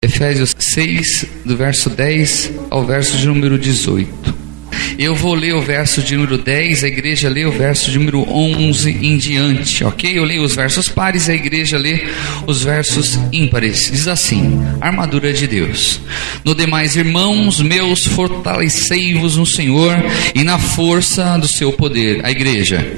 Efésios 6, do verso 10 ao verso de número 18. Eu vou ler o verso de número 10, a igreja lê o verso de número 11 em diante, ok? Eu leio os versos pares, a igreja lê os versos ímpares. Diz assim: armadura de Deus. No demais, irmãos meus, fortalecei-vos no Senhor e na força do seu poder. A igreja.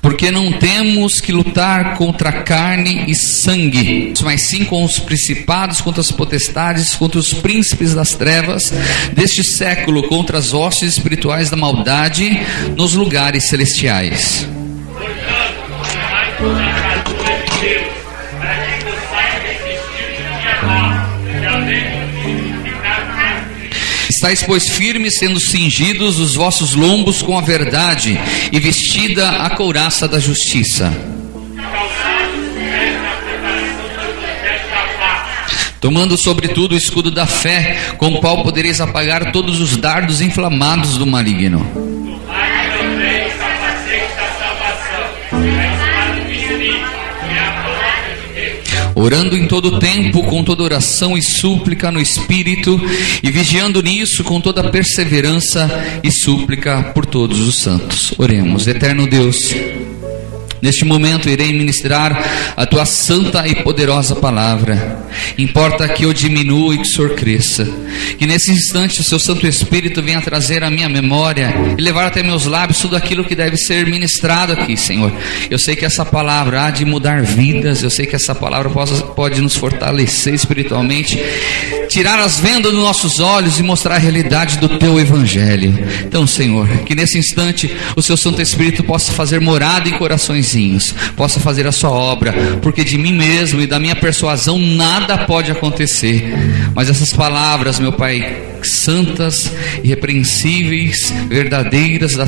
Porque não temos que lutar contra carne e sangue, mas sim com os principados, contra as potestades, contra os príncipes das trevas deste século, contra as hostes espirituais da maldade nos lugares celestiais. Estais, pois, firmes, sendo cingidos os vossos lombos com a verdade, e vestida a couraça da justiça, tomando sobretudo o escudo da fé, com o qual podereis apagar todos os dardos inflamados do maligno. Orando em todo o tempo, com toda oração e súplica no Espírito, e vigiando nisso com toda perseverança e súplica por todos os santos. Oremos. Eterno Deus, neste momento irei ministrar a tua santa e poderosa palavra. Importa que eu diminua e que o Senhor cresça. Que nesse instante o seu Santo Espírito venha trazer à minha memória e levar até meus lábios tudo aquilo que deve ser ministrado aqui, Senhor. Eu sei que essa palavra há de mudar vidas. Eu sei que essa palavra pode nos fortalecer espiritualmente, tirar as vendas dos nossos olhos e mostrar a realidade do teu evangelho. Então, Senhor, que nesse instante o seu Santo Espírito possa fazer morada em coraçõezinhos, possa fazer a sua obra, porque de mim mesmo e da minha persuasão nada pode acontecer. Mas essas palavras, meu Pai, santas, irrepreensíveis, verdadeiras da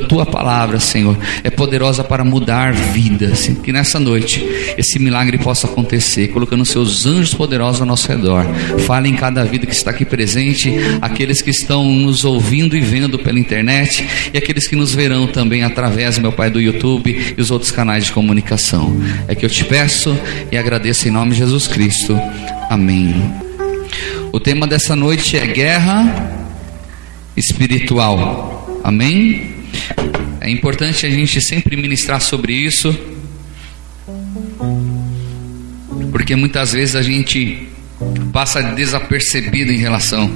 tua palavra, Senhor, é poderosa para mudar vidas. Que nessa noite esse milagre possa acontecer, colocando seus anjos poderosos ao nosso redor. Fale em cada vida que está aqui presente, aqueles que estão nos ouvindo e vendo pela internet, e aqueles que nos verão também através, meu Pai, do YouTube e os outros canais de comunicação. É que eu te peço e agradeço em nome de Jesus Cristo. Amém. O tema dessa noite é guerra espiritual. Amém? É importante a gente sempre ministrar sobre isso, porque muitas vezes a gente passa desapercebido em relação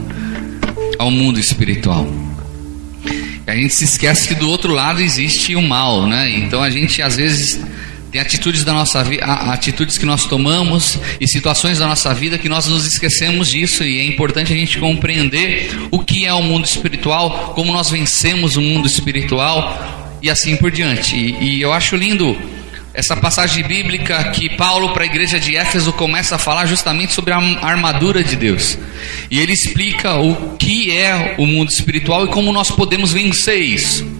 ao mundo espiritual. A gente se esquece que do outro lado existe o mal, né? Então a gente às vezes tem atitudes da nossa vida, atitudes que nós tomamos e situações da nossa vida que nós nos esquecemos disso, e é importante a gente compreender o que é o mundo espiritual, como nós vencemos o mundo espiritual e assim por diante. E eu acho lindo essa passagem bíblica que Paulo, para a igreja de Éfeso, começa a falar justamente sobre a armadura de Deus. E ele explica o que é o mundo espiritual e como nós podemos vencer isso.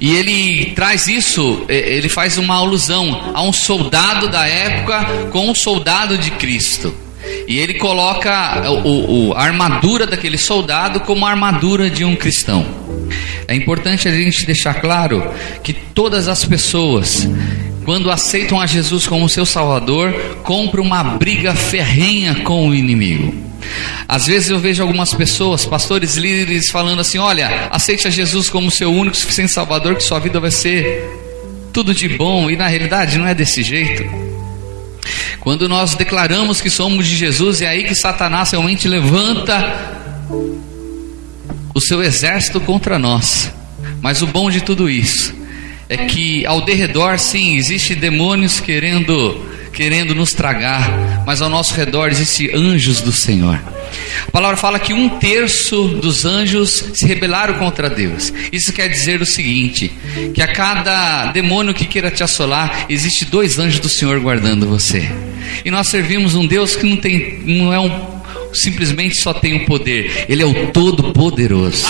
E ele traz isso, ele faz uma alusão a um soldado da época com um soldado de Cristo. E ele coloca a armadura daquele soldado como a armadura de um cristão. É importante a gente deixar claro que todas as pessoas, quando aceitam a Jesus como seu Salvador, compram uma briga ferrenha com o inimigo. Às vezes eu vejo algumas pessoas, pastores, líderes, falando assim: olha, aceite a Jesus como seu único e suficiente Salvador, que sua vida vai ser tudo de bom. E na realidade não é desse jeito. Quando nós declaramos que somos de Jesus, é aí que Satanás realmente levanta o seu exército contra nós. Mas o bom de tudo isso é que ao derredor, sim, existe demônios querendo nos tragar, mas ao nosso redor existem anjos do Senhor. A palavra fala que 1/3 dos anjos se rebelaram contra Deus. Isso quer dizer o seguinte: que a cada demônio que queira te assolar, existe 2 anjos do Senhor guardando você. E nós servimos um Deus que não é simplesmente só tem o poder, Ele é o Todo-Poderoso.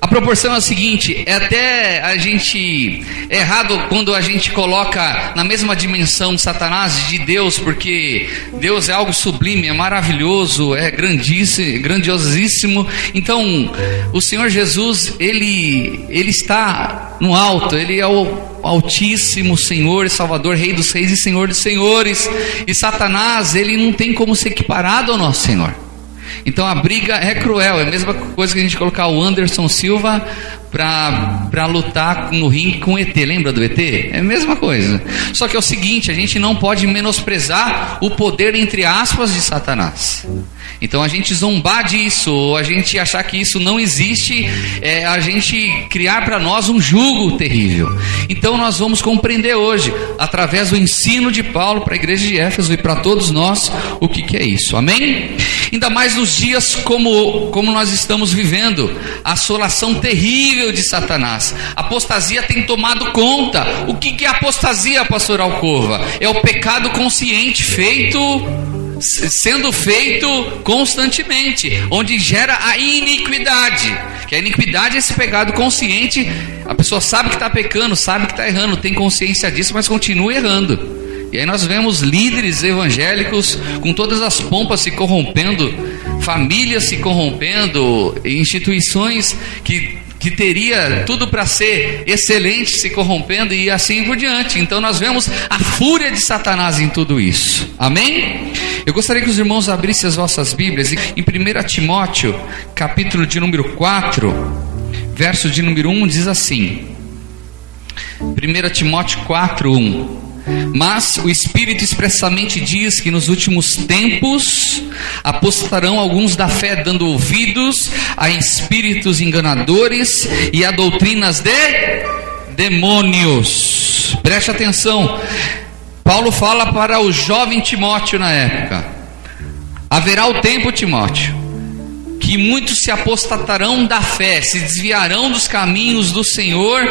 A proporção é a seguinte: é até a gente errado quando a gente coloca na mesma dimensão Satanás de Deus, porque Deus é algo sublime, é maravilhoso, é grandíssimo, grandiosíssimo. Então o Senhor Jesus, ele está no alto, ele é o Altíssimo Senhor e Salvador, Rei dos Reis e Senhor dos Senhores, e Satanás, ele não tem como ser equiparado ao nosso Senhor. Então a briga é cruel, é a mesma coisa que a gente colocar o Anderson Silva para lutar no ringue com o ET, lembra do ET? É a mesma coisa, só que é o seguinte: a gente não pode menosprezar o poder, entre aspas, de Satanás. Então a gente zombar disso, ou a gente achar que isso não existe, é a gente criar para nós um jugo terrível. Então nós vamos compreender hoje, através do ensino de Paulo para a igreja de Éfeso e para todos nós, o que é isso, amém? Ainda mais nos dias como nós estamos vivendo, a assolação terrível de Satanás. A apostasia tem tomado conta. O que é apostasia, pastor Alcova? É o pecado consciente sendo feito constantemente, onde gera a iniquidade. Que a iniquidade é esse pecado consciente. A pessoa sabe que está pecando, sabe que está errando, tem consciência disso, mas continua errando. E aí nós vemos líderes evangélicos com todas as pompas se corrompendo, famílias se corrompendo, instituições que teria tudo para ser excelente se corrompendo, e assim por diante. Então nós vemos a fúria de Satanás em tudo isso, amém? Eu gostaria que os irmãos abrissem as vossas Bíblias em 1 Timóteo, capítulo de número 4, verso de número 1, diz assim, 1 Timóteo 4, 1: Mas o Espírito expressamente diz que nos últimos tempos apostarão alguns da fé, dando ouvidos a espíritos enganadores e a doutrinas de demônios. Preste atenção, Paulo fala para o jovem Timóteo na época: haverá o tempo, Timóteo, que muitos se apostatarão da fé, se desviarão dos caminhos do Senhor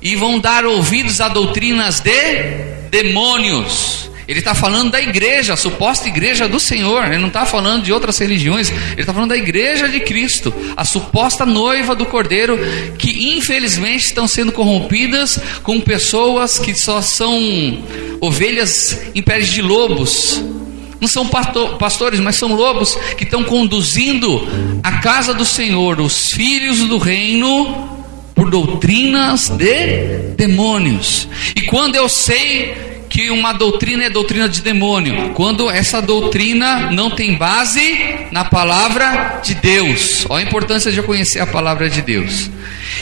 e vão dar ouvidos a doutrinas de demônios. Ele está falando da igreja, a suposta igreja do Senhor. Ele não está falando de outras religiões, ele está falando da igreja de Cristo, a suposta noiva do Cordeiro, que infelizmente estão sendo corrompidas com pessoas que só são ovelhas em peles de lobos. Não são pastores, mas são lobos que estão conduzindo a casa do Senhor, os filhos do reino, por doutrinas de demônios. E quando eu sei que uma doutrina é doutrina de demônio? Quando essa doutrina não tem base na palavra de Deus. Olha a importância de eu conhecer a palavra de Deus.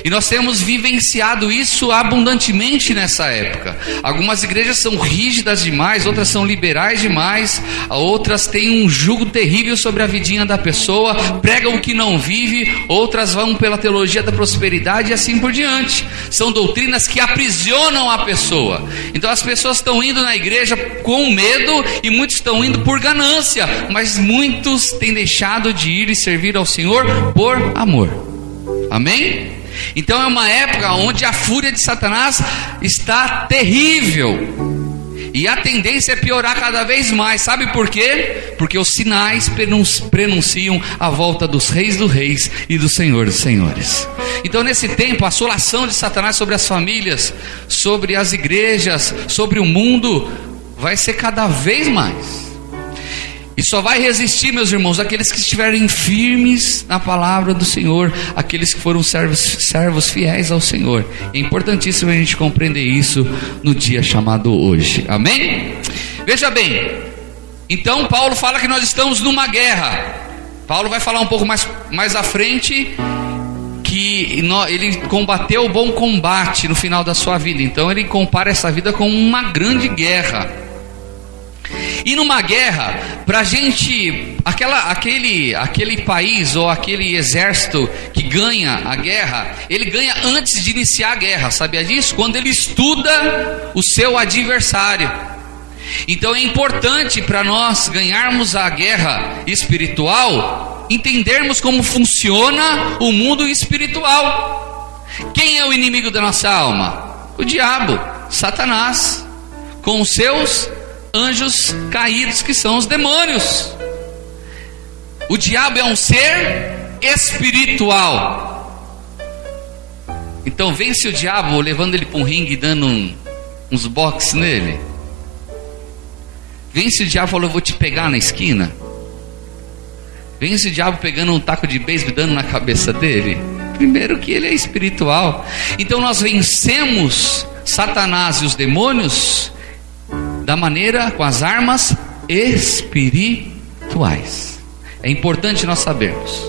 E nós temos vivenciado isso abundantemente nessa época. Algumas igrejas são rígidas demais, outras são liberais demais, outras têm um jugo terrível sobre a vidinha da pessoa, pregam o que não vive, outras vão pela teologia da prosperidade e assim por diante. São doutrinas que aprisionam a pessoa. Então as pessoas estão indo na igreja com medo e muitos estão indo por ganância, mas muitos têm deixado de ir e servir ao Senhor por amor. Amém? Então é uma época onde a fúria de Satanás está terrível, e a tendência é piorar cada vez mais. Sabe por quê? Porque os sinais prenunciam a volta dos reis dos reis e do Senhor dos senhores. Então nesse tempo a assolação de Satanás sobre as famílias, sobre as igrejas, sobre o mundo vai ser cada vez mais. E só vai resistir, meus irmãos, aqueles que estiverem firmes na palavra do Senhor, aqueles que foram servos fiéis ao Senhor. É importantíssimo a gente compreender isso no dia chamado hoje, amém? Veja bem, então Paulo fala que nós estamos numa guerra. Paulo vai falar um pouco mais à frente que ele combateu o bom combate no final da sua vida. Então ele compara essa vida com uma grande guerra. E numa guerra, pra gente, aquele país ou aquele exército que ganha a guerra, ele ganha antes de iniciar a guerra, sabia disso? Quando ele estuda o seu adversário. Então é importante para nós ganharmos a guerra espiritual, entendermos como funciona o mundo espiritual. Quem é o inimigo da nossa alma? O diabo, Satanás, com os seus anjos caídos, que são os demônios. O diabo é um ser espiritual. Então vence o diabo levando ele para um ringue e dando uns boxes nele. Vence o diabo e falou: eu vou te pegar na esquina. Vence o diabo pegando um taco de beisebol e dando na cabeça dele. Primeiro que ele é espiritual. Então nós vencemos Satanás e os demônios da maneira, com as armas espirituais. É importante nós sabermos.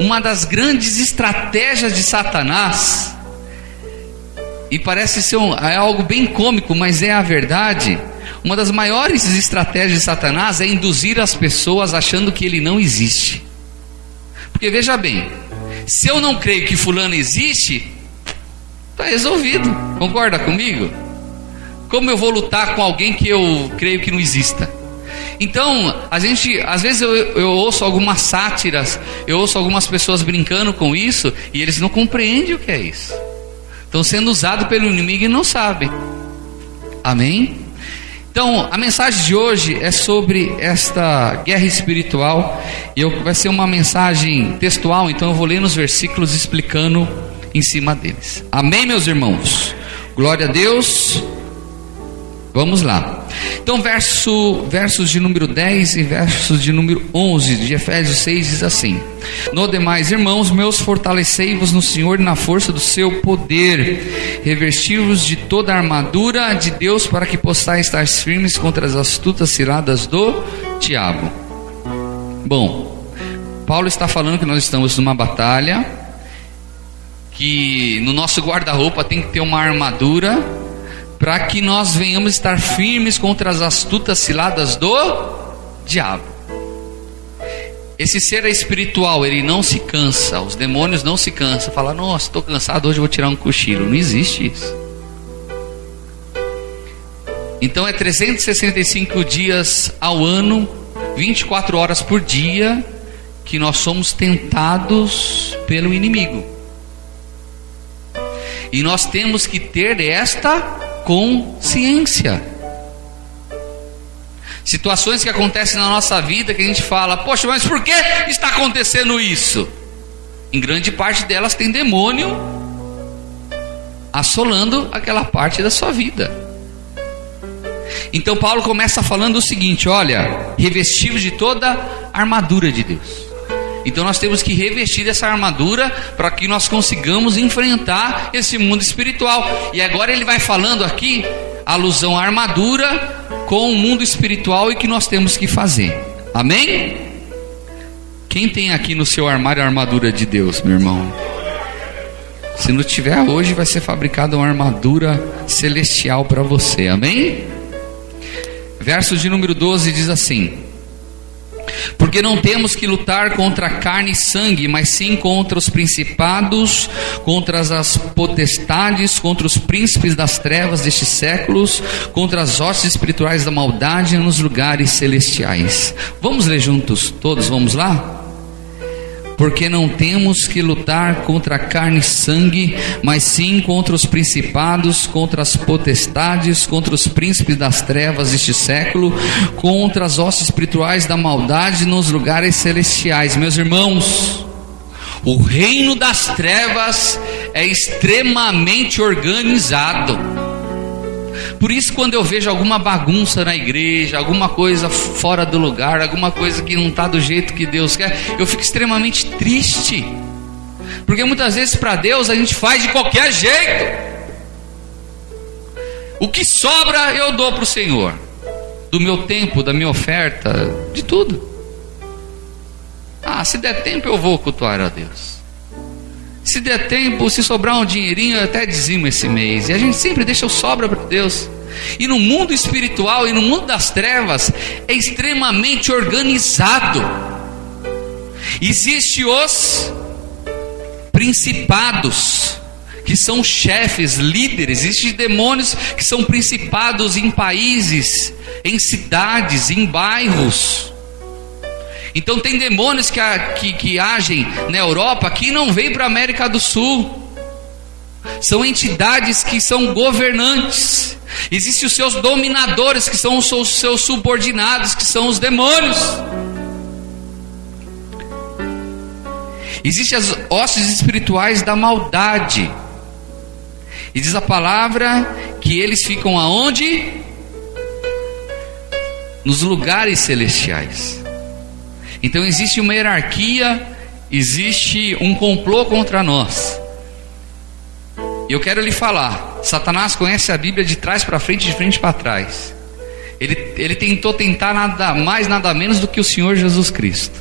Uma das grandes estratégias de Satanás, e parece ser algo bem cômico, mas é a verdade. Uma das maiores estratégias de Satanás é induzir as pessoas achando que ele não existe. Porque veja bem, se eu não creio que fulano existe, está resolvido. Concorda comigo? Como eu vou lutar com alguém que eu creio que não exista? Então, às vezes eu ouço algumas sátiras, eu ouço algumas pessoas brincando com isso, e eles não compreendem o que é isso. Estão sendo usados pelo inimigo e não sabem. Amém? Então, a mensagem de hoje é sobre esta guerra espiritual, e vai ser uma mensagem textual, então eu vou ler nos versículos explicando em cima deles. Amém, meus irmãos? Glória a Deus. Vamos lá. Então, versos de número 10 e versos de número 11 de Efésios 6 diz assim: no demais, irmãos meus, fortalecei-vos no Senhor e na força do seu poder, revesti-vos de toda a armadura de Deus, para que possais estar firmes contra as astutas ciladas do diabo. Bom, Paulo está falando que nós estamos numa batalha, que no nosso guarda-roupa tem que ter uma armadura, para que nós venhamos estar firmes contra as astutas ciladas do diabo. Esse ser espiritual, ele não se cansa, os demônios não se cansam. Fala: nossa, estou cansado, hoje eu vou tirar um cochilo. Não existe isso. Então é 365 dias ao ano, 24 horas por dia, que nós somos tentados pelo inimigo. E nós temos que ter esta consciência. Situações que acontecem na nossa vida que a gente fala: poxa, mas por que está acontecendo isso? Em grande parte delas tem demônio assolando aquela parte da sua vida. Então Paulo começa falando o seguinte: olha, revestivos de toda a armadura de Deus. Então nós temos que revestir dessa armadura para que nós consigamos enfrentar esse mundo espiritual. E agora ele vai falando aqui, alusão à armadura com o mundo espiritual e que nós temos que fazer. Amém? Quem tem aqui no seu armário a armadura de Deus, meu irmão? Se não tiver, hoje vai ser fabricada uma armadura celestial para você. Amém? Verso de número 12 diz assim: porque não temos que lutar contra carne e sangue, mas sim contra os principados, contra as potestades, contra os príncipes das trevas destes séculos, contra as hostes espirituais da maldade nos lugares celestiais. Vamos ler juntos todos, vamos lá? Porque não temos que lutar contra carne e sangue, mas sim contra os principados, contra as potestades, contra os príncipes das trevas deste século, contra as hostes espirituais da maldade nos lugares celestiais. Meus irmãos, o reino das trevas é extremamente organizado. Por isso, quando eu vejo alguma bagunça na igreja, alguma coisa fora do lugar, alguma coisa que não está do jeito que Deus quer, eu fico extremamente triste. Porque muitas vezes para Deus a gente faz de qualquer jeito. O que sobra eu dou para o Senhor, do meu tempo, da minha oferta, de tudo. Se der tempo eu vou cultuar a Deus. Se der tempo, se sobrar um dinheirinho, eu até dizimo esse mês. E a gente sempre deixa o sobra para Deus. E no mundo espiritual e no mundo das trevas é extremamente organizado. Existem os principados, que são chefes, líderes. Existem demônios que são principados em países, em cidades, em bairros. Então tem demônios que agem na Europa que não vêm para a América do Sul. São entidades que são governantes. Existem os seus dominadores, que são os seus subordinados, que são os demônios. Existem as hostes espirituais da maldade. E diz a palavra que eles ficam aonde? Nos lugares celestiais. Então existe uma hierarquia, existe um complô contra nós. E eu quero lhe falar, Satanás conhece a Bíblia de trás para frente, de frente para trás. Ele tentou tentar nada mais, nada menos do que o Senhor Jesus Cristo.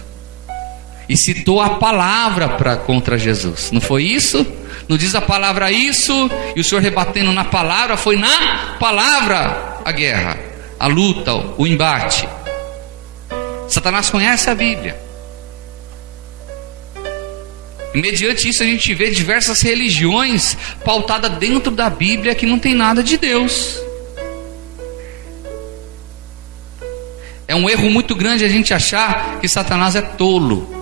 E citou a palavra contra Jesus. Não foi isso? Não diz a palavra isso? E o Senhor rebatendo na palavra, foi na palavra a guerra, a luta, o embate. Satanás conhece a Bíblia. E mediante isso a gente vê diversas religiões pautadas dentro da Bíblia que não tem nada de Deus. É um erro muito grande a gente achar que Satanás é tolo.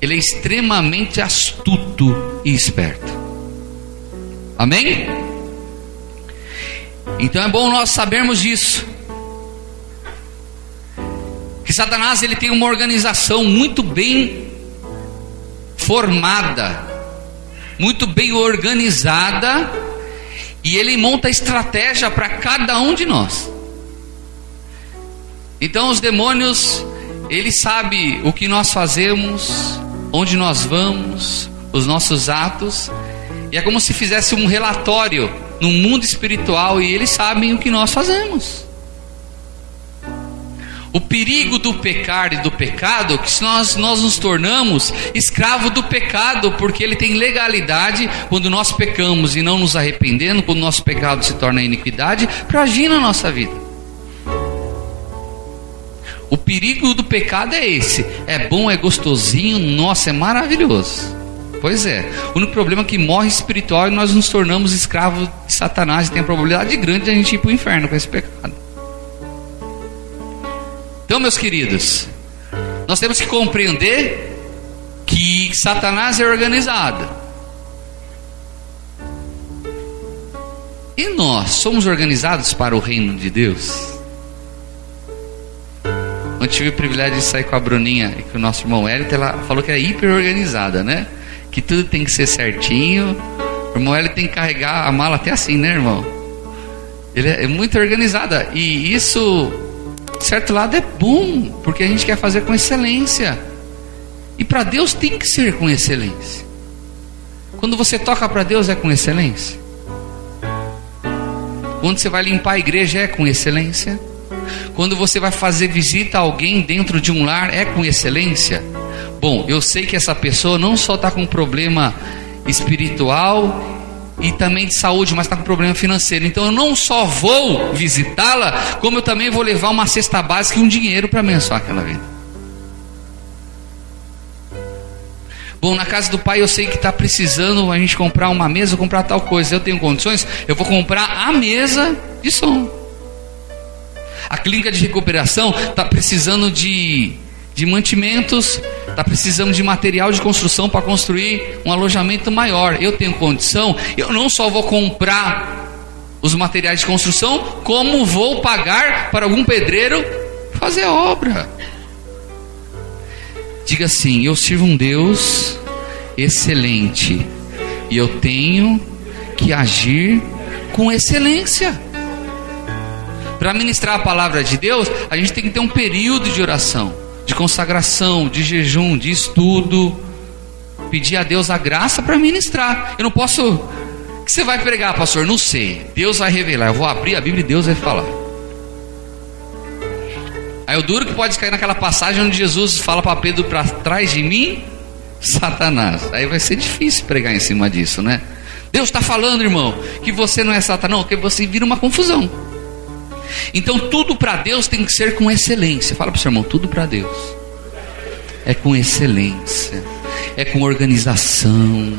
Ele é extremamente astuto e esperto. Amém? Então é bom nós sabermos disso. Que Satanás ele tem uma organização muito bem formada, muito bem organizada, e ele monta estratégia para cada um de nós. Então os demônios, ele sabe o que nós fazemos, onde nós vamos, os nossos atos, e é como se fizesse um relatório no mundo espiritual, e eles sabem o que nós fazemos. O perigo do pecar e do pecado, que nós nos tornamos escravo do pecado, porque ele tem legalidade quando nós pecamos e não nos arrependendo, quando o nosso pecado se torna iniquidade, para agir na nossa vida. O perigo do pecado é esse: é bom, é gostosinho, nossa, é maravilhoso. Pois é, o único problema é que morre espiritual e nós nos tornamos escravos de Satanás, e tem a probabilidade grande de a gente ir para o inferno com esse pecado. Então, meus queridos, nós temos que compreender que Satanás é organizado. E nós somos organizados para o reino de Deus? Eu tive o privilégio de sair com a Bruninha e com o nosso irmão Hélio. Ela falou que é hiper organizada, né? Que tudo tem que ser certinho. O irmão Hélio tem que carregar a mala até assim, né, irmão? Ele é muito organizada. E isso, de certo lado, é bom, porque a gente quer fazer com excelência. E para Deus tem que ser com excelência. Quando você toca para Deus, é com excelência. Quando você vai limpar a igreja, é com excelência. Quando você vai fazer visita a alguém dentro de um lar, é com excelência. Bom, eu sei que essa pessoa não só está com um problema espiritual e também de saúde, mas está com problema financeiro. Então eu não só vou visitá-la, como eu também vou levar uma cesta básica e um dinheiro para abençoar aquela vida. Bom, na casa do pai eu sei que está precisando a gente comprar uma mesa, comprar tal coisa. Eu tenho condições, eu vou comprar a mesa de som. A clínica de recuperação está precisando de mantimentos, está precisando de material de construção para construir um alojamento maior. Eu tenho condição, eu não só vou comprar os materiais de construção, como vou pagar para algum pedreiro fazer a obra. Diga assim: eu sirvo um Deus excelente e eu tenho que agir com excelência. Para ministrar a palavra de Deus, a gente tem que ter um período de oração, de consagração, de jejum, de estudo, pedir a Deus a graça para ministrar. Eu não posso... O que você vai pregar, pastor? Não sei, Deus vai revelar. Eu vou abrir a Bíblia e Deus vai falar. Aí o duro que pode cair naquela passagem onde Jesus fala para Pedro: para trás de mim, Satanás. Aí vai ser difícil pregar em cima disso, né? Deus está falando, irmão, que você não é Satanás, que você vira uma confusão. Então tudo para Deus tem que ser com excelência. Fala para o seu irmão: tudo para Deus é com excelência, é com organização.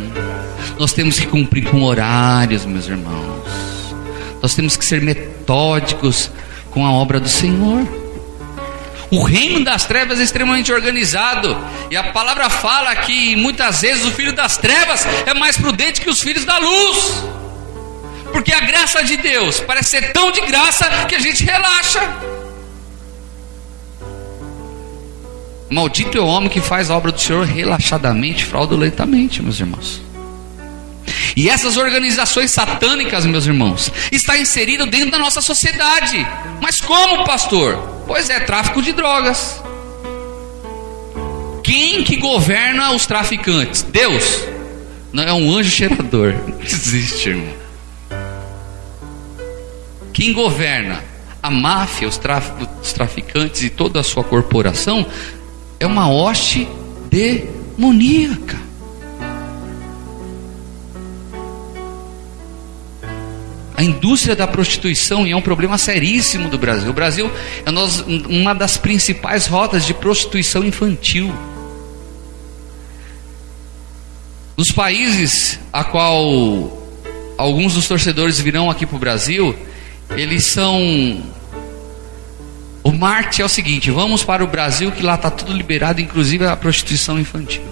Nós temos que cumprir com horários, meus irmãos. Nós temos que ser metódicos com a obra do Senhor. O reino das trevas é extremamente organizado, e a palavra fala que muitas vezes o filho das trevas é mais prudente que os filhos da luz. Porque a graça de Deus parece ser tão de graça que a gente relaxa. Maldito é o homem que faz a obra do Senhor relaxadamente, fraudulentamente, meus irmãos. E essas organizações satânicas, meus irmãos, estão inseridas dentro da nossa sociedade. Mas como, pastor? Pois é, tráfico de drogas. Quem que governa os traficantes? Deus. Não é um anjo cheirador. Não existe, irmão. Quem governa a máfia, os traficantes e toda a sua corporação é uma hoste demoníaca. A indústria da prostituição é um problema seríssimo do Brasil. O Brasil é uma das principais rotas de prostituição infantil. Nos países a qual alguns dos torcedores virão aqui para o Brasil, eles são... O marketing é o seguinte: vamos para o Brasil, que lá está tudo liberado, inclusive a prostituição infantil.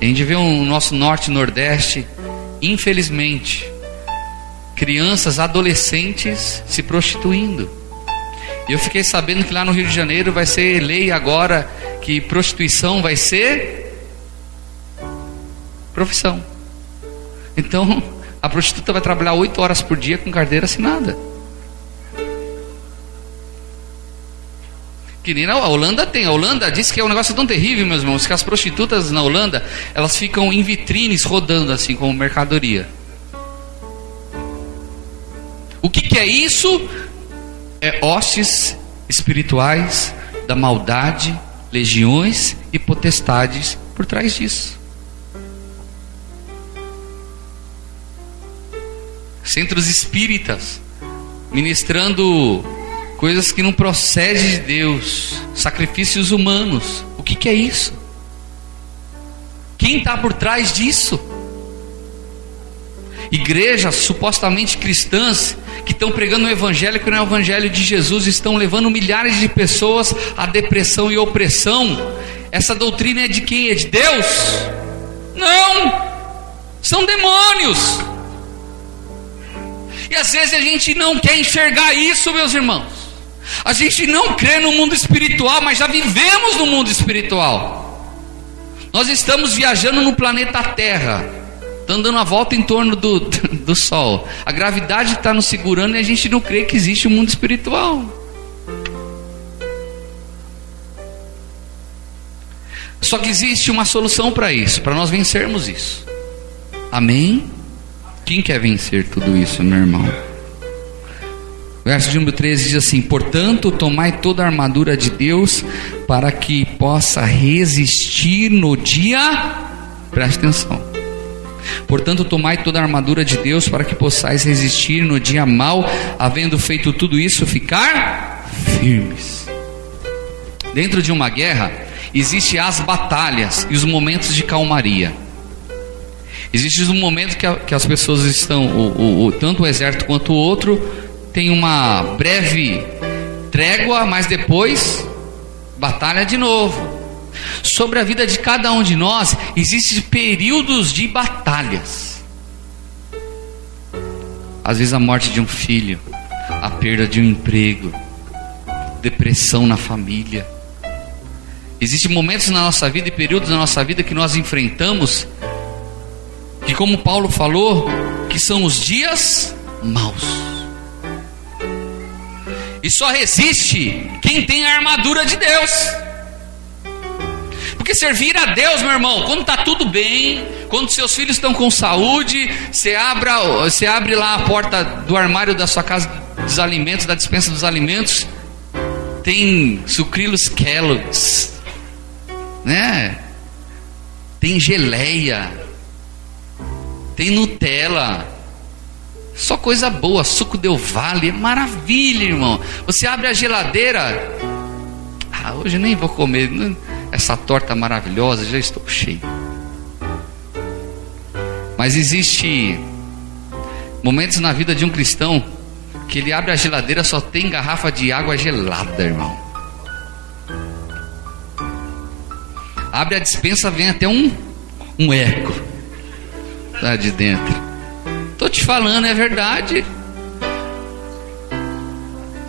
A gente vê o nosso norte e nordeste, infelizmente, crianças, adolescentes se prostituindo. E eu fiquei sabendo que lá no Rio de Janeiro vai ser lei agora que prostituição vai ser profissão. Então a prostituta vai trabalhar 8 horas por dia com carteira assinada. Que nem a Holanda tem. A Holanda diz que é um negócio tão terrível, meus irmãos, que as prostitutas na Holanda, elas ficam em vitrines rodando assim como mercadoria. O que é isso? É hostes espirituais da maldade, legiões e potestades por trás disso. Centros espíritas ministrando coisas que não procedem de Deus, sacrifícios humanos. O que é isso? Quem está por trás disso? Igrejas supostamente cristãs que estão pregando o evangelho que não é o evangelho de Jesus, estão levando milhares de pessoas à depressão e opressão. Essa doutrina é de quem? É de Deus? Não! São demônios. E às vezes a gente não quer enxergar isso, meus irmãos. A gente não crê no mundo espiritual, mas já vivemos no mundo espiritual. Nós estamos viajando no planeta Terra, estamos dando uma volta em torno do Sol. A gravidade está nos segurando e a gente não crê que existe um mundo espiritual. Só que existe uma solução para isso, para nós vencermos isso. Amém? Quem quer vencer tudo isso, meu irmão? Verso de número 13 diz assim: portanto, tomai toda a armadura de Deus, para que possa resistir no dia... Preste atenção. Portanto, tomai toda a armadura de Deus, para que possais resistir no dia mau, havendo feito tudo isso, ficar firmes. Dentro de uma guerra, existem as batalhas e os momentos de calmaria. Existe um momento que as pessoas estão, tanto o exército quanto o outro, tem uma breve trégua, mas depois batalha de novo. Sobre a vida de cada um de nós, existem períodos de batalhas. Às vezes a morte de um filho, a perda de um emprego, depressão na família. Existem momentos na nossa vida e períodos na nossa vida que nós enfrentamos, que, como Paulo falou, que são os dias maus. E só resiste quem tem a armadura de Deus. Porque servir a Deus, meu irmão, quando está tudo bem, quando seus filhos estão com saúde, você abre lá a porta do armário da sua casa dos alimentos, da despensa dos alimentos, tem sucrilhos Kellogg's, né? Tem geleia, tem Nutella, só coisa boa, suco Del Valle, é maravilha, irmão. Você abre a geladeira, hoje nem vou comer essa torta maravilhosa, já estou cheio. Mas existe momentos na vida de um cristão que ele abre a geladeira, só tem garrafa de água gelada, irmão. Abre a despensa, vem até um eco lá de dentro. Tô te falando, é verdade.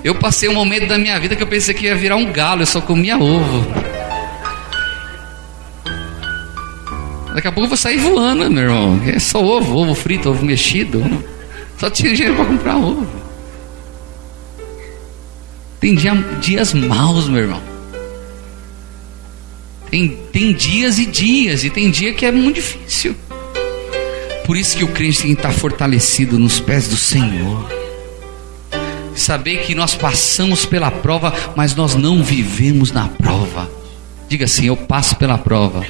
Eu passei um momento da minha vida que eu pensei que ia virar um galo, eu só comia ovo. Daqui a pouco eu vou sair voando, meu irmão. É só ovo frito, ovo mexido. Só tinha dinheiro para comprar ovo. Tem dias maus, meu irmão. Tem dias e dias, e tem dia que é muito difícil. Por isso que o crente tem que estar fortalecido nos pés do Senhor. Saber que nós passamos pela prova, mas nós não vivemos na prova. Diga assim: eu passo pela prova,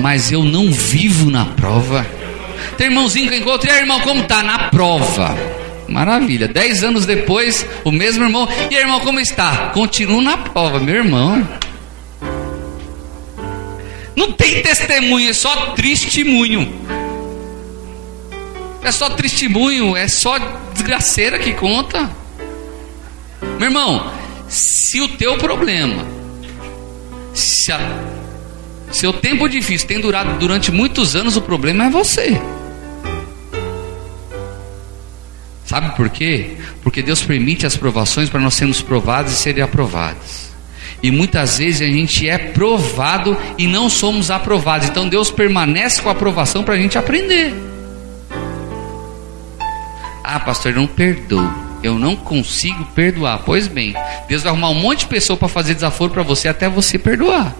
mas eu não vivo na prova. Tem irmãozinho que eu encontro: e aí, irmão, como está? Na prova. Maravilha. 10 anos depois, o mesmo irmão: e aí, irmão, como está? Continuo na prova. Meu irmão, não tem testemunho, é só testemunho. É só testemunho, é só desgraceira que conta. Meu irmão, se o teu problema, seu tempo difícil tem durado durante muitos anos, o problema é você. Sabe por quê? Porque Deus permite as provações para nós sermos provados e serem aprovados. E muitas vezes a gente é provado e não somos aprovados. Então Deus permanece com a aprovação para a gente aprender. Ah, pastor, eu não perdoo, eu não consigo perdoar. Pois bem, Deus vai arrumar um monte de pessoa para fazer desaforo para você, até você perdoar.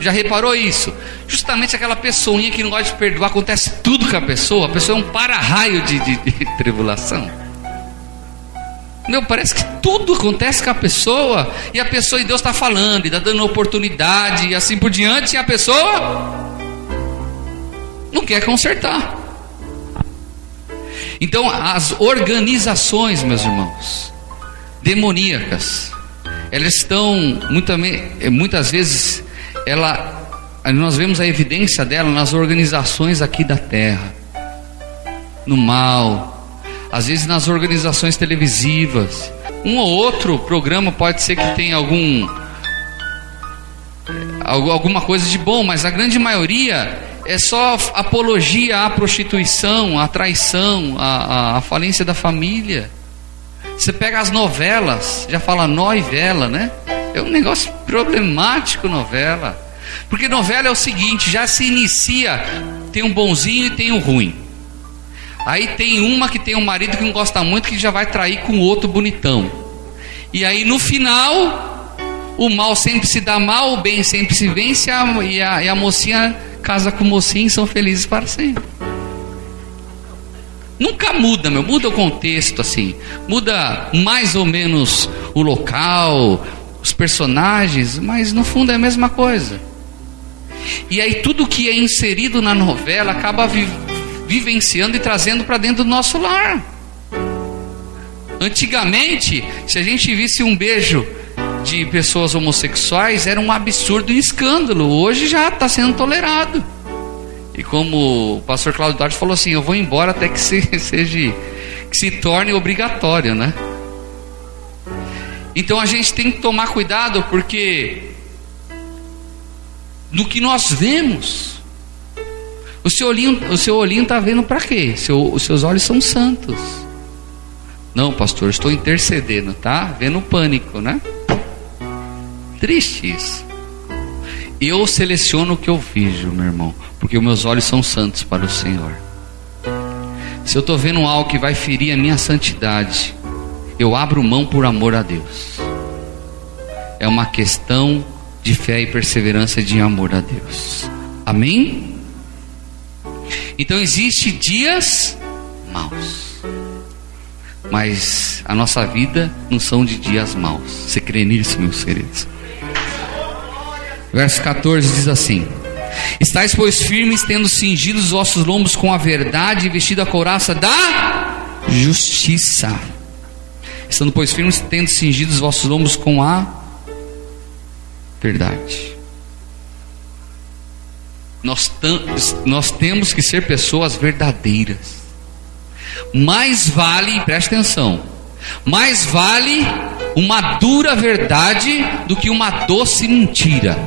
Já reparou isso? Justamente aquela pessoinha que não gosta de perdoar, acontece tudo com a pessoa é um para-raio de tribulação. Meu, parece que tudo acontece com a pessoa, e a pessoa, e Deus está falando, e está dando oportunidade, e assim por diante, e a pessoa não quer consertar. Então as organizações, meus irmãos, demoníacas, elas estão muitas vezes, nós vemos a evidência dela nas organizações aqui da terra, no mal, às vezes nas organizações televisivas. Um ou outro programa pode ser que tenha alguma coisa de bom, mas a grande maioria é só apologia à prostituição, à traição, à falência da família. Você pega as novelas, já fala novela, né? É um negócio problemático, novela. Porque novela é o seguinte: já se inicia, tem um bonzinho e tem um ruim. Aí tem uma que tem um marido que não gosta muito, que já vai trair com outro bonitão. E aí no final, o mal sempre se dá mal, o bem sempre se vence, e a mocinha casa com o mocinho e são felizes para sempre. Nunca muda, muda o contexto, assim, muda mais ou menos o local, os personagens, mas no fundo é a mesma coisa. E aí tudo que é inserido na novela acaba vivenciando e trazendo para dentro do nosso lar. Antigamente, se a gente visse um beijo de pessoas homossexuais, era um absurdo e um escândalo. Hoje já está sendo tolerado. E como o pastor Cláudio Duarte falou assim: eu vou embora até que se torne obrigatório, né? Então a gente tem que tomar cuidado, porque no que nós vemos, o seu olhinho está vendo para quê? Os seus olhos são santos. Não, pastor, estou intercedendo, tá? Vendo o pânico, né? Triste isso. Eu seleciono o que eu vejo, meu irmão, porque os meus olhos são santos para o Senhor. Se eu estou vendo algo que vai ferir a minha santidade, eu abro mão por amor a Deus. É uma questão de fé e perseverança, de amor a Deus. Amém? Então existem dias maus, mas a nossa vida não são de dias maus. Você crê nisso, meus queridos? Verso 14 diz assim: estais, pois, firmes, tendo cingido os vossos lombos com a verdade, e vestido a couraça da justiça. Estando, pois, firmes, tendo cingido os vossos lombos com a verdade. Nós temos que ser pessoas verdadeiras. Mais vale, preste atenção, mais vale uma dura verdade do que uma doce mentira.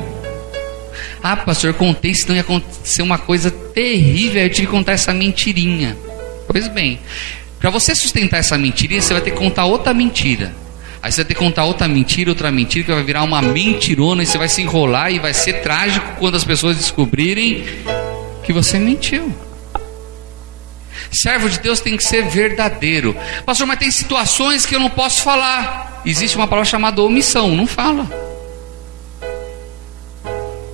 Ah, pastor, eu contei, senão ia acontecer uma coisa terrível, eu tive que contar essa mentirinha. Pois bem, para você sustentar essa mentirinha, você vai ter que contar outra mentira, Aí você vai ter que contar outra mentira, que vai virar uma mentirona, e você vai se enrolar, e vai ser trágico quando as pessoas descobrirem que você mentiu. Servo de Deus tem que ser verdadeiro. Pastor, mas tem situações que eu não posso falar. Existe uma palavra chamada omissão, não fala.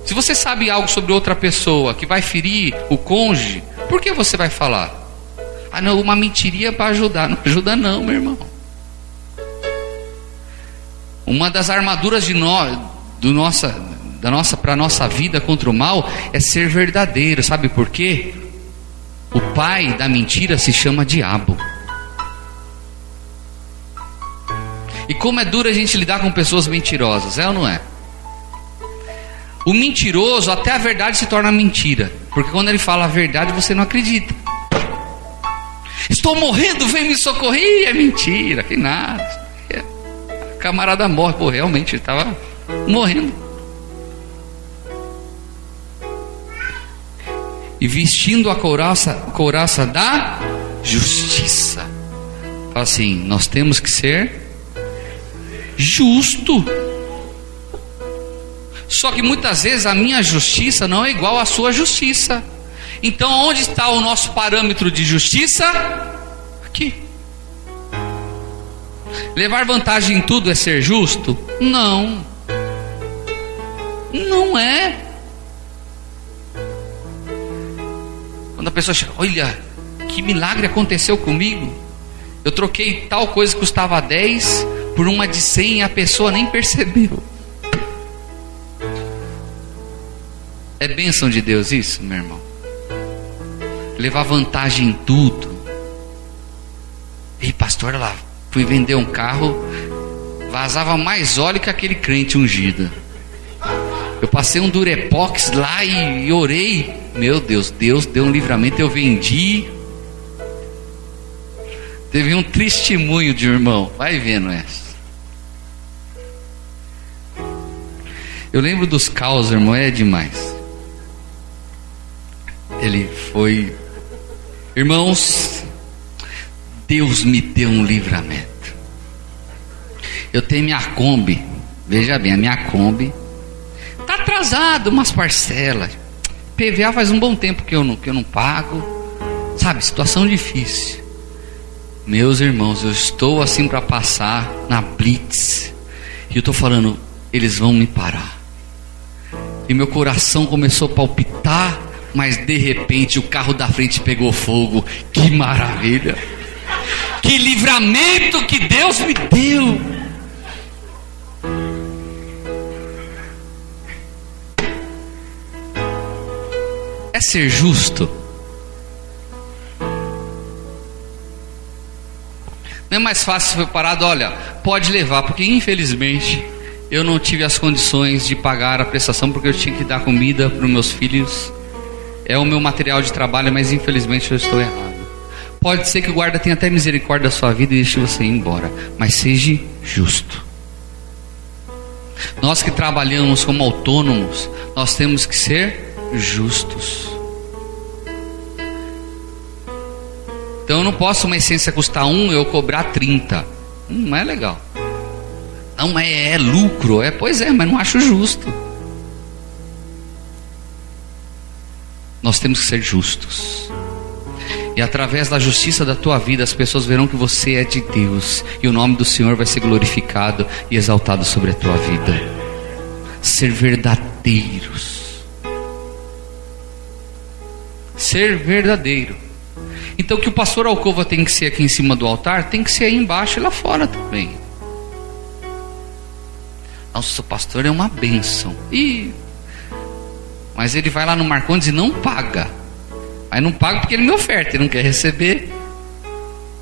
Se você sabe algo sobre outra pessoa que vai ferir o cônjuge, por que você vai falar? Ah não, uma mentiria para ajudar. Não ajuda não, meu irmão. Uma das armaduras para a nossa vida contra o mal é ser verdadeiro. Sabe por quê? O pai da mentira se chama diabo. E como é duro a gente lidar com pessoas mentirosas, é ou não é? O mentiroso, até a verdade se torna mentira, porque quando ele fala a verdade você não acredita. Estou morrendo, vem me socorrer. É mentira, que nada. O camarada morre. Pô, realmente ele estava morrendo. E vestindo a couraça da justiça. Fala assim: nós temos que ser justo. Só que muitas vezes a minha justiça não é igual à sua justiça. Então onde está o nosso parâmetro de justiça? Aqui. Levar vantagem em tudo é ser justo? Não. Não é. Quando a pessoa chega: olha, que milagre aconteceu comigo. Eu troquei tal coisa que custava 10 por uma de 100 e a pessoa nem percebeu. É bênção de Deus isso, meu irmão? Levar vantagem em tudo. Ei, pastor, olha lá, fui vender um carro, vazava mais óleo que aquele crente ungido. Eu passei um Durepox lá e orei. Meu Deus, Deus deu um livramento, eu vendi. Teve um testemunho de um irmão, vai vendo essa. Eu lembro dos caos, irmão, é demais. Ele foi... Irmãos, Deus me deu um livramento. Eu tenho minha Kombi. Veja bem, a minha Kombi está atrasado umas parcelas. PVA faz um bom tempo que eu não pago. Sabe, situação difícil. Meus irmãos, eu estou assim para passar na Blitz. E eu estou falando, eles vão me parar. E meu coração começou a palpitar. Mas de repente o carro da frente pegou fogo. Que maravilha! Que livramento que Deus me deu! É ser justo? Não é mais fácil ser parado? Olha, pode levar, porque infelizmente eu não tive as condições de pagar a prestação, porque eu tinha que dar comida para os meus filhos. É o meu material de trabalho, mas infelizmente eu estou errado. Pode ser que o guarda tenha até misericórdia da sua vida e deixe você ir embora, mas seja justo. Nós que trabalhamos como autônomos, nós temos que ser justos. Então eu não posso uma essência custar 1, eu cobrar 30. Não é legal. Não, é lucro. Pois é, mas não acho justo. Nós temos que ser justos. E através da justiça da tua vida, as pessoas verão que você é de Deus. E o nome do Senhor vai ser glorificado e exaltado sobre a tua vida. Ser verdadeiros. Ser verdadeiro. Então o que o pastor Alcova tem que ser aqui em cima do altar, tem que ser aí embaixo e lá fora também. Nossa, o pastor é uma bênção. Mas ele vai lá no Marcondes e não paga. Aí não paga porque ele me oferta, ele não quer receber.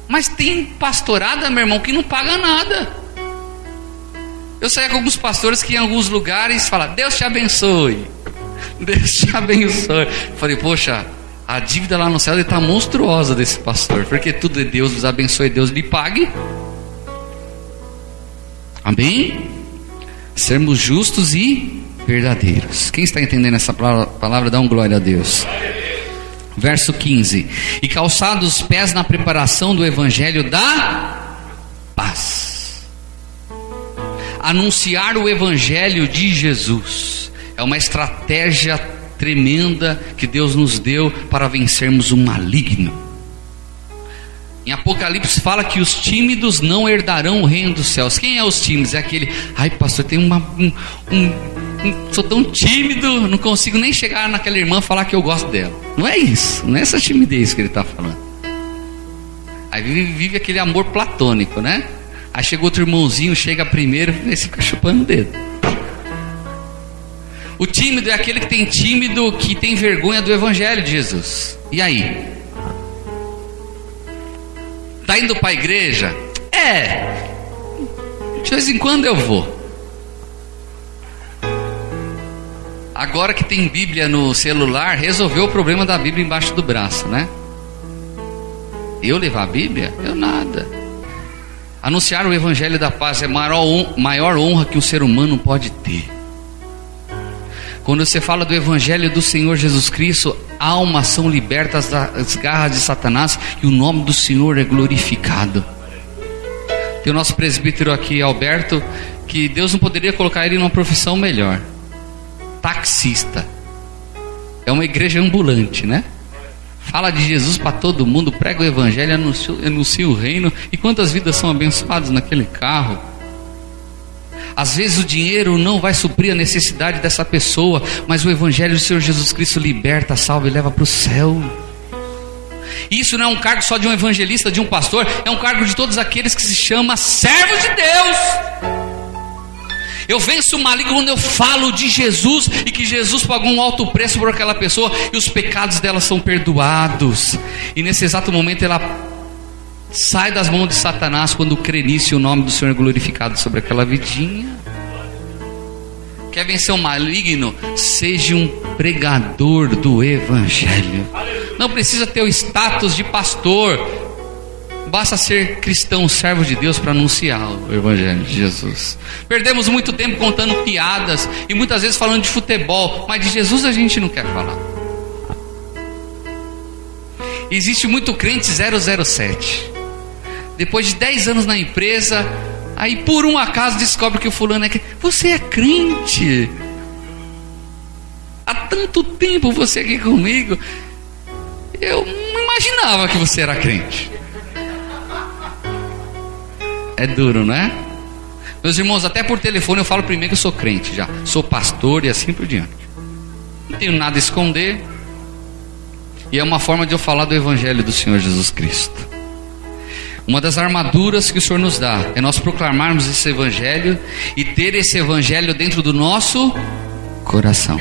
Mas tem pastorada, meu irmão, que não paga nada. Eu saí com alguns pastores que em alguns lugares falam: Deus te abençoe, Deus te abençoe. Eu falei: poxa, a dívida lá no céu está monstruosa desse pastor, porque tudo é Deus, nos abençoe, Deus lhe pague. Amém? Sermos justos e verdadeiros. Quem está entendendo essa palavra, dá um glória a Deus. Verso 15: e calçados os pés na preparação do evangelho da paz. anunciar o evangelho de Jesus é uma estratégia tremenda que Deus nos deu para vencermos o maligno. Em Apocalipse fala que os tímidos não herdarão o reino dos céus. Quem é os tímidos? É aquele, ai pastor, tem sou tão tímido, não consigo nem chegar naquela irmã e falar que eu gosto dela. Não é isso, não é essa timidez que ele está falando. Aí vive aquele amor platônico, né? Aí chega outro irmãozinho, chega primeiro e fica chupando o dedo. O tímido é aquele que tem vergonha do evangelho de Jesus. E aí? Tá indo para a igreja? De vez em quando eu vou. Agora que tem Bíblia no celular, resolveu o problema da Bíblia embaixo do braço, né? Eu levar a Bíblia? Eu nada. Anunciar o evangelho da paz é a maior honra que um ser humano pode ter. Quando você fala do evangelho do Senhor Jesus Cristo, almas são libertas das garras de Satanás e o nome do Senhor é glorificado. Tem o nosso presbítero aqui, Alberto, que Deus não poderia colocar ele numa profissão melhor. Taxista. É uma igreja ambulante, né? Fala de Jesus para todo mundo, prega o evangelho, anuncia o reino. E quantas vidas são abençoadas naquele carro? Às vezes o dinheiro não vai suprir a necessidade dessa pessoa, mas o evangelho do Senhor Jesus Cristo liberta, salva e leva para o céu. Isso não é um cargo só de um evangelista, de um pastor, é um cargo de todos aqueles que se chama servo de Deus. Eu venço o maligno quando eu falo de Jesus e que Jesus pagou um alto preço por aquela pessoa e os pecados dela são perdoados. E nesse exato momento ela sai das mãos de Satanás quando crê nisso e o nome do Senhor é glorificado sobre aquela vidinha. Quer vencer o maligno? Seja um pregador do evangelho. Não precisa ter o status de pastor. Basta ser cristão, servo de Deus para anunciar o evangelho de Jesus. Perdemos muito tempo contando piadas e muitas vezes falando de futebol, mas de Jesus a gente não quer falar. Existe muito crente 007. Depois de 10 anos na empresa, aí por um acaso descobre que o fulano é crente. Você é crente? Há tanto tempo você aqui comigo. Eu não imaginava que você era crente. É duro, não é? Meus irmãos, até por telefone eu falo primeiro que eu sou crente já. Sou pastor e assim por diante. Não tenho nada a esconder. E é uma forma de eu falar do evangelho do Senhor Jesus Cristo. Uma das armaduras que o Senhor nos dá é nós proclamarmos esse evangelho e ter esse evangelho dentro do nosso coração.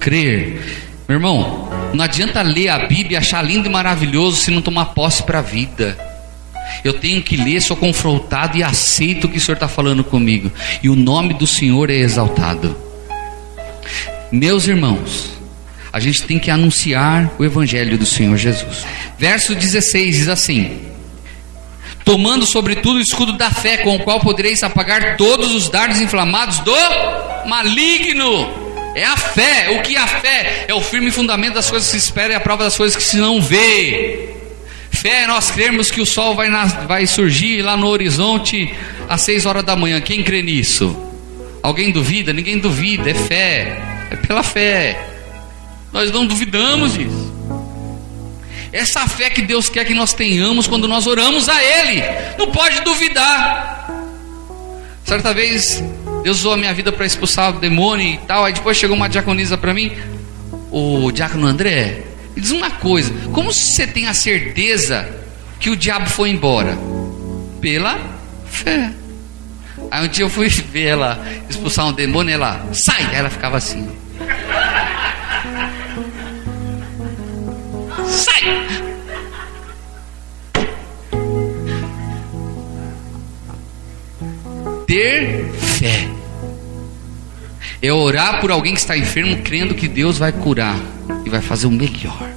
Crer. Meu irmão, não adianta ler a Bíblia e achar lindo e maravilhoso se não tomar posse para a vida. Eu tenho que ler, sou confrontado e aceito o que o Senhor está falando comigo. E o nome do Senhor é exaltado. Meus irmãos, a gente tem que anunciar o evangelho do Senhor Jesus. Verso 16 diz assim: tomando sobretudo o escudo da fé, com o qual podereis apagar todos os dardos inflamados do maligno. É a fé. O que é a fé? É o firme fundamento das coisas que se esperam e a prova das coisas que se não vê. Fé é nós crermos que o sol vai surgir lá no horizonte às 6 horas da manhã. Quem crê nisso? Alguém duvida? Ninguém duvida. É fé. É pela fé. Nós não duvidamos disso. Essa fé que Deus quer que nós tenhamos quando nós oramos a Ele. Não pode duvidar. Certa vez Deus usou a minha vida para expulsar o demônio e tal. Aí depois chegou uma diaconisa para mim: o diácono André, me diz uma coisa, como você tem a certeza que o diabo foi embora? Pela fé. Aí um dia eu fui ver ela expulsar um demônio e ela: sai! Aí ela ficava assim: sai! Ter fé é orar por alguém que está enfermo, crendo que Deus vai curar e vai fazer o melhor.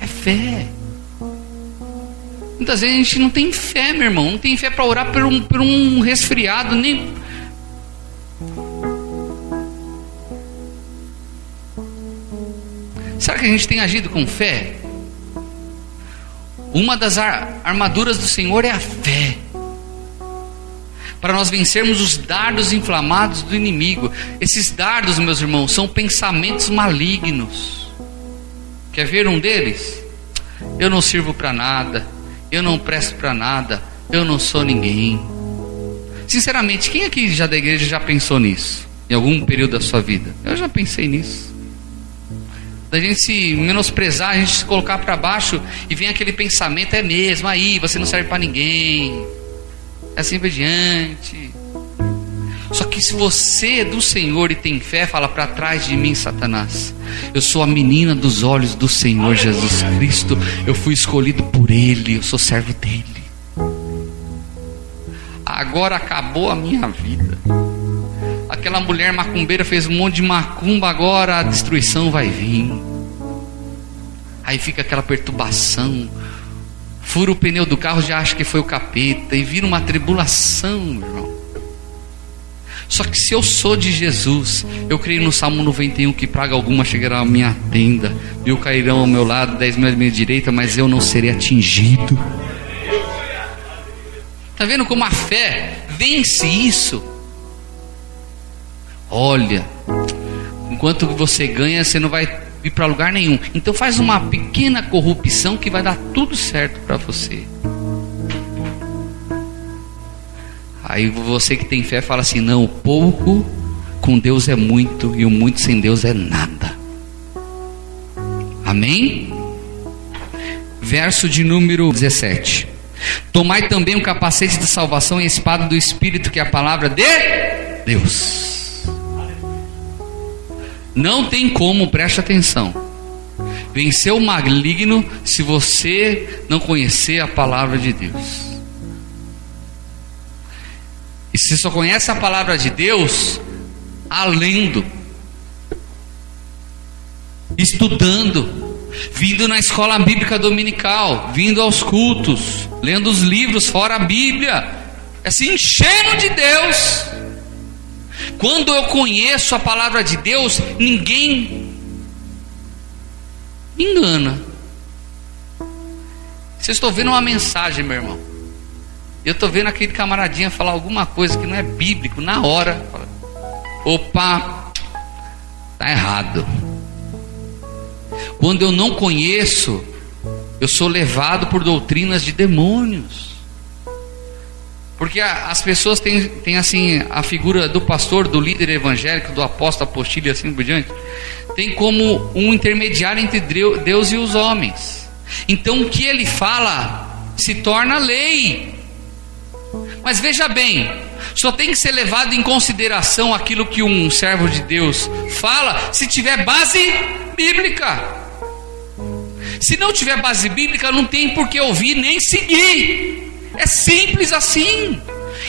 É fé. Muitas vezes a gente não tem fé, meu irmão. Não tem fé para orar por um resfriado, nem. Será que a gente tem agido com fé? Uma das armaduras do Senhor é a fé. para nós vencermos os dardos inflamados do inimigo. Esses dardos, meus irmãos, são pensamentos malignos. Quer ver um deles? Eu não sirvo para nada, eu não presto para nada, eu não sou ninguém. Sinceramente, quem aqui já da igreja já pensou nisso? Em algum período da sua vida? Eu já pensei nisso. Da gente se menosprezar, a gente se colocar para baixo, e vem aquele pensamento: é mesmo, aí você não serve para ninguém, assim por diante. Só que se você é do Senhor e tem fé, fala: para trás de mim, Satanás, eu sou a menina dos olhos do Senhor Jesus Cristo, eu fui escolhido por Ele, eu sou servo dEle. Agora acabou a minha vida. Aquela mulher macumbeira fez um monte de macumba, agora a destruição vai vir. Aí fica aquela perturbação, fura o pneu do carro, já acha que foi o capeta, e vira uma tribulação, meu irmão. Só que se eu sou de Jesus, eu creio no Salmo 91, que praga alguma chegará à minha tenda, 1000 cairão ao meu lado, 10.000 à minha direita, mas eu não serei atingido. Está vendo como a fé vence isso? Olha, enquanto você ganha, você não vai ir para lugar nenhum. Então faz uma pequena corrupção que vai dar tudo certo para você. Aí você que tem fé fala assim: não, o pouco com Deus é muito, e o muito sem Deus é nada. Amém? Verso de número 17: tomai também o capacete de salvação e a espada do Espírito, que é a palavra de Deus. Não tem como, preste atenção, vencer o maligno se você não conhecer a palavra de Deus. E você só conhece a palavra de Deus lendo, estudando, vindo na escola bíblica dominical, vindo aos cultos, lendo os livros fora a Bíblia, se enchendo de Deus. Quando eu conheço a palavra de Deus, ninguém me engana. Vocês estão vendo uma mensagem, meu irmão, eu estou vendo aquele camaradinha falar alguma coisa que não é bíblico, na hora, opa, está errado. Quando eu não conheço, eu sou levado por doutrinas de demônios. Porque as pessoas têm assim a figura do pastor, do líder evangélico, do apóstolo, apostila e assim por diante, tem como um intermediário entre Deus e os homens. Então o que ele fala se torna lei. Mas veja bem, só tem que ser levado em consideração aquilo que um servo de Deus fala se tiver base bíblica. Se não tiver base bíblica, não tem por que ouvir nem seguir. É simples assim.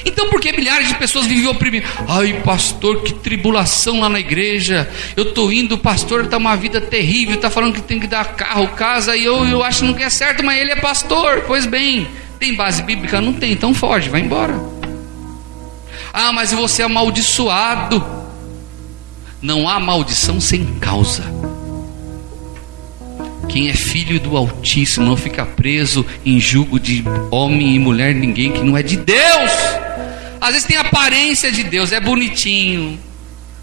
Então por que milhares de pessoas vivem oprimidas? Ai pastor, que tribulação lá na igreja, eu estou indo, o pastor está uma vida terrível, está falando que tem que dar carro, casa, e eu acho que não é certo, mas ele é pastor. Pois bem, tem base bíblica? Não tem, então foge, vai embora. Ah, mas você é amaldiçoado. Não há maldição sem causa. Quem é filho do Altíssimo não fica preso em jugo de homem e mulher, ninguém que não é de Deus. Às vezes tem aparência de Deus, é bonitinho,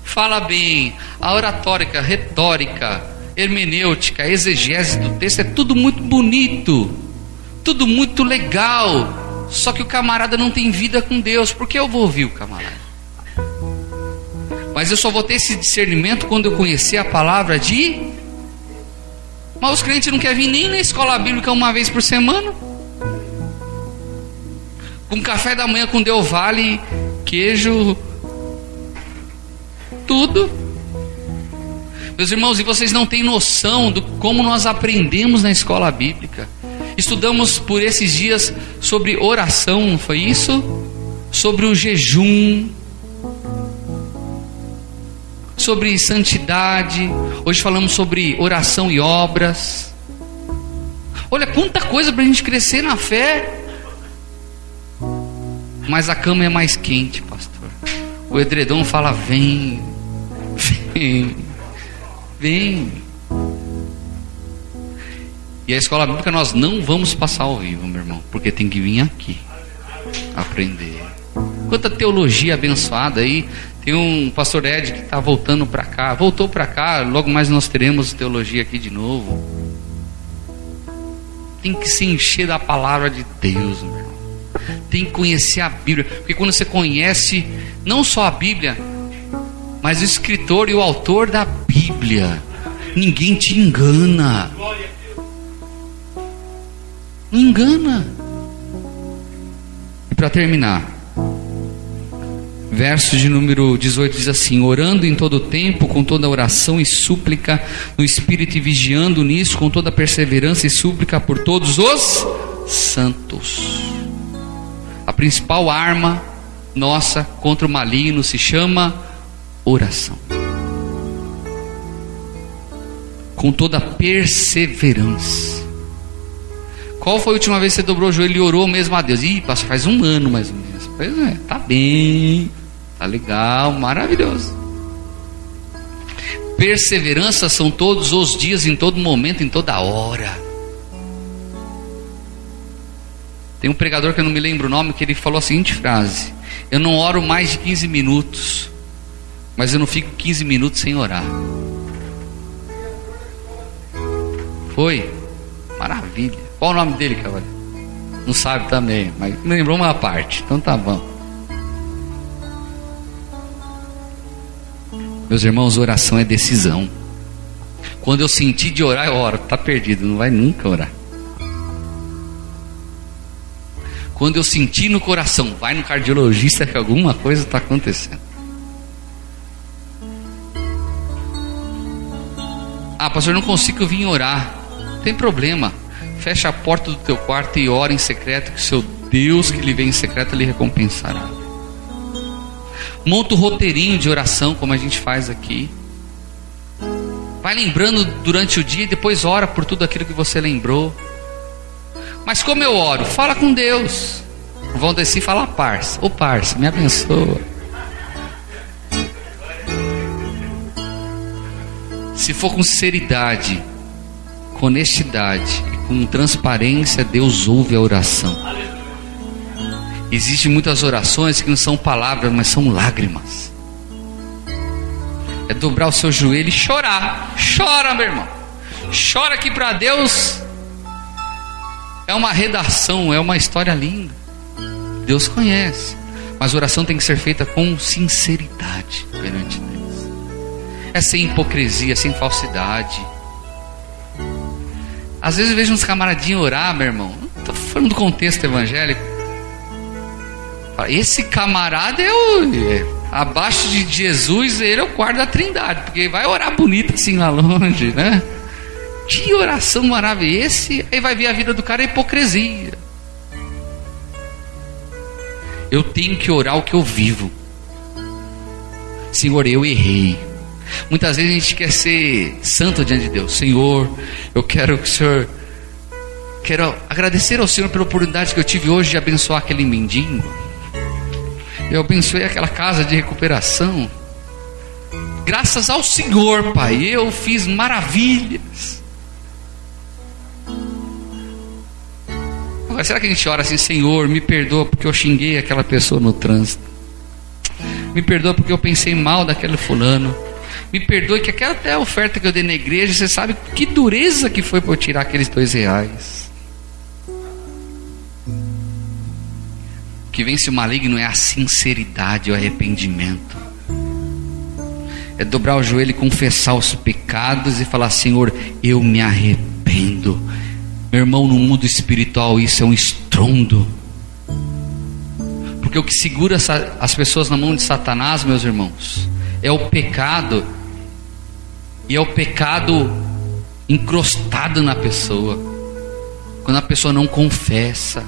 fala bem, a oratórica, retórica, hermenêutica, exegese do texto, é tudo muito bonito, tudo muito legal. Só que o camarada não tem vida com Deus. Por que eu vou ouvir o camarada? Mas eu só vou ter esse discernimento quando eu conhecer a palavra de... Mas os crentes não querem vir nem na escola bíblica uma vez por semana, com café da manhã com Del Valle, queijo, tudo. Meus irmãos, e vocês não têm noção do como nós aprendemos na escola bíblica. Estudamos por esses dias sobre oração, não foi isso? Sobre o jejum, sobre santidade. Hoje falamos sobre oração e obras. Olha quanta coisa para a gente crescer na fé. Mas a cama é mais quente, pastor. O edredom fala: vem, vem, vem. E a escola bíblica nós não vamos passar ao vivo, meu irmão, porque tem que vir aqui aprender. Quanta teologia abençoada aí. Tem um pastor Ed que está voltando para cá. Voltou para cá, logo mais nós teremos teologia aqui de novo. Tem que se encher da palavra de Deus, meu irmão. Tem que conhecer a Bíblia. Porque quando você conhece não só a Bíblia, mas o escritor e o autor da Bíblia, ninguém te engana. Não engana. E para terminar, verso de número 18 diz assim: orando em todo tempo, com toda oração e súplica no Espírito, e vigiando nisso com toda perseverança e súplica por todos os santos. A principal arma nossa contra o maligno se chama oração. Com toda perseverança. Qual foi a última vez que você dobrou o joelho e orou mesmo a Deus? Ih, pastor, faz um ano mais ou menos. Pois é, tá bem, tá legal, maravilhoso. Perseverança são todos os dias, em todo momento, em toda hora. Tem um pregador que eu não me lembro o nome, que ele falou a seguinte frase: eu não oro mais de 15 minutos, mas eu não fico 15 minutos sem orar. Foi? Maravilha. Qual o nome dele, cavaleiro? Não sabe também, mas me lembrou uma parte, então tá bom. Meus irmãos, oração é decisão. Quando eu sentir de orar, eu oro. Tá perdido, não vai nunca orar. Quando eu sentir no coração, vai no cardiologista que alguma coisa está acontecendo. Ah, pastor, não consigo vir orar. Não tem problema. Fecha a porta do teu quarto e ora em secreto, que o seu Deus que lhe vem em secreto lhe recompensará. Monta o roteirinho de oração, como a gente faz aqui. Vai lembrando durante o dia e depois ora por tudo aquilo que você lembrou. Mas como eu oro? Fala com Deus. Vão descer e falar: parça, ô parça, me abençoa. Se for com sinceridade, com honestidade e com transparência, Deus ouve a oração. Existem muitas orações que não são palavras, mas são lágrimas. É dobrar o seu joelho e chorar. Chora, meu irmão. Chora que para Deus é uma redação, é uma história linda. Deus conhece. Mas a oração tem que ser feita com sinceridade perante Deus. É sem hipocrisia, sem falsidade. Às vezes eu vejo uns camaradinhos orar, meu irmão. Não estou falando do contexto evangélico. Esse camarada abaixo de Jesus, ele é o quarto da trindade, porque vai orar bonito assim lá longe, né? Que oração maravilhosa. Esse aí vai ver a vida do cara é hipocrisia. Eu tenho que orar o que eu vivo. Senhor, eu errei. Muitas vezes a gente quer ser santo diante de Deus. Senhor, eu quero que o Senhor... Quero agradecer ao Senhor pela oportunidade que eu tive hoje de abençoar aquele mendigo. Eu abençoei aquela casa de recuperação. Graças ao Senhor, Pai, eu fiz maravilhas. Agora, será que a gente ora assim: Senhor, me perdoa porque eu xinguei aquela pessoa no trânsito. Me perdoa porque eu pensei mal daquele fulano. Me perdoe que aquela até oferta que eu dei na igreja, você sabe que dureza que foi para eu tirar aqueles R$2. O que vence o maligno é a sinceridade, o arrependimento. É dobrar o joelho e confessar os pecados e falar: Senhor, eu me arrependo. Meu irmão, no mundo espiritual isso é um estrondo. Porque o que segura as pessoas na mão de Satanás, meus irmãos, é o pecado. E é o pecado encrostado na pessoa, quando a pessoa não confessa.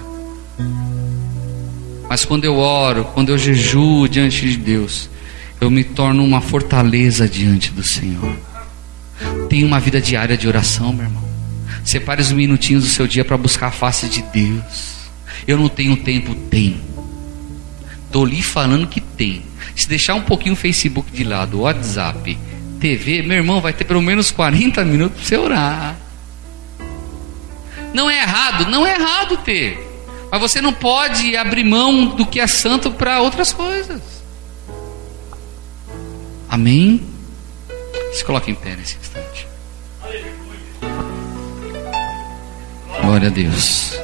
Mas quando eu oro, quando eu jejuo diante de Deus, eu me torno uma fortaleza diante do Senhor. Tenha uma vida diária de oração, meu irmão. Separe os minutinhos do seu dia para buscar a face de Deus. Eu não tenho tempo, tem. Estou lhe falando que tem. Se deixar um pouquinho o Facebook de lado, o WhatsApp, TV, meu irmão, vai ter pelo menos 40 minutos para você orar. Não é errado ter. Mas você não pode abrir mão do que é santo para outras coisas. Amém? Se coloque em pé nesse instante. Glória a Deus.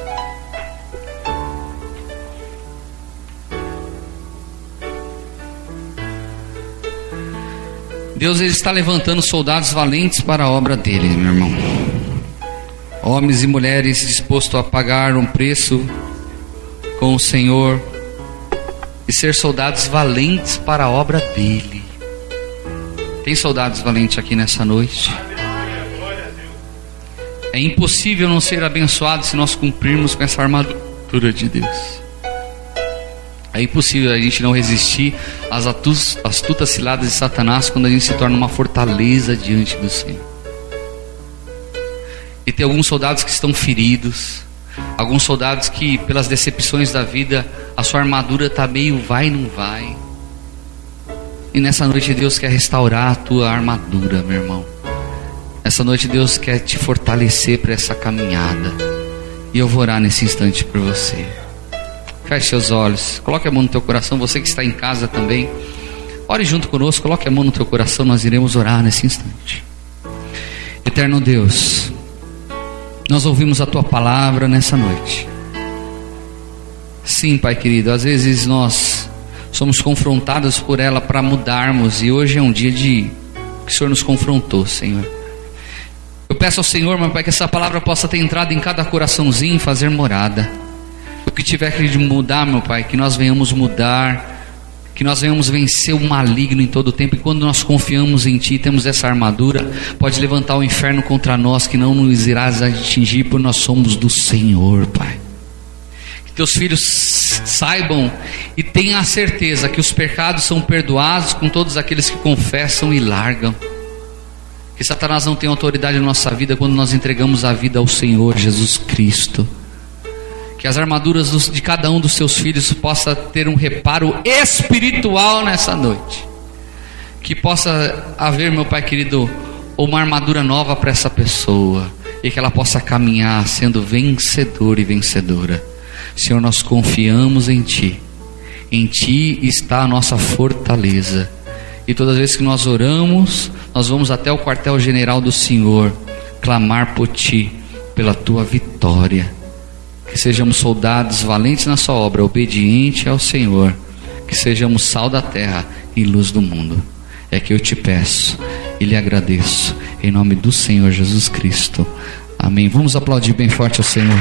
Deus, ele está levantando soldados valentes para a obra dele, meu irmão. Homens e mulheres dispostos a pagar um preço com o Senhor e ser soldados valentes para a obra dele. Tem soldados valentes aqui nessa noite? É impossível não ser abençoado se nós cumprirmos com essa armadura de Deus. É impossível a gente não resistir às astutas ciladas de Satanás quando a gente se torna uma fortaleza diante do Senhor. E tem alguns soldados que estão feridos, alguns soldados que pelas decepções da vida a sua armadura está meio vai e não vai. E nessa noite Deus quer restaurar a tua armadura, meu irmão. Essa noite Deus quer te fortalecer para essa caminhada. E eu vou orar nesse instante por você. Feche seus olhos, coloque a mão no teu coração. Você que está em casa também, ore junto conosco, coloque a mão no teu coração. Nós iremos orar nesse instante. Eterno Deus, nós ouvimos a tua palavra nessa noite. Sim, Pai querido, às vezes nós somos confrontados por ela para mudarmos, e hoje é um dia que o Senhor nos confrontou, Senhor. Eu peço ao Senhor, meu Pai, que essa palavra possa ter entrado em cada coraçãozinho e fazer morada. O que tiver que mudar, meu Pai, que nós venhamos mudar, que nós venhamos vencer o maligno em todo o tempo. E quando nós confiamos em Ti, temos essa armadura, pode levantar o inferno contra nós, que não nos irás atingir, por nós somos do Senhor, Pai. Que Teus filhos saibam e tenham a certeza que os pecados são perdoados com todos aqueles que confessam e largam. Que Satanás não tem autoridade na nossa vida quando nós entregamos a vida ao Senhor Jesus Cristo. Que as armaduras de cada um dos seus filhos possa ter um reparo espiritual nessa noite. Que possa haver, meu Pai querido, uma armadura nova para essa pessoa. E que ela possa caminhar sendo vencedor e vencedora. Senhor, nós confiamos em Ti. Em Ti está a nossa fortaleza. E todas as vezes que nós oramos, nós vamos até o quartel-general do Senhor clamar por Ti, pela Tua vitória. Que sejamos soldados valentes na Sua obra, obedientes ao Senhor. Que sejamos sal da terra e luz do mundo. É que eu te peço e lhe agradeço, em nome do Senhor Jesus Cristo. Amém. Vamos aplaudir bem forte ao Senhor.